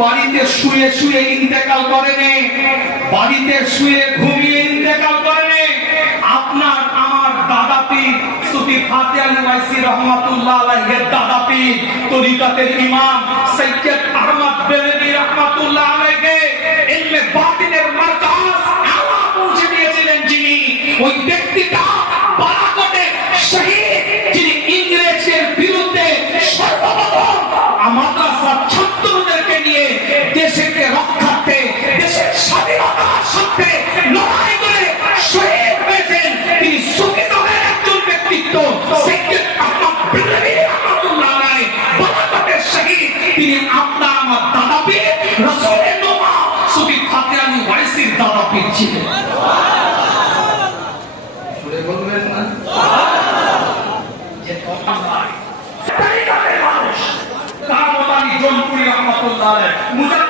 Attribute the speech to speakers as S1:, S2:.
S1: বাড়িতে শুয়ে শুয়ে ইন্তেকাল করেনি বাড়িতে শুয়ে ঘুমিয়ে ইন্তেকাল করেনি আপনার আমার দাদা পি সুফি ফাতিয়া নেওয়াইসি ওয়াইসি রহমাতুল্লাহ আলাইহের দাদা পীর তরিকাতের ইমাম সৈয়দ আহমদ বেলেদি রহমাতুল্লাহ আলাইহি সৈয়দ আহমদ বিল্লাহি রহমাতুল্লাহ আলাইহি বারাকতের শহীদ তিনি আপনার আমার দাদা পীর রাসূলের নোমা সুফি ফাতে ওয়াইসির দাদা পীর ছিলেন। শুনে বলবেন না? যে কথা নয় তরিকাতের মানুষ? কামতানি জনপুরি রহমাতুল্লাহ আলাইহি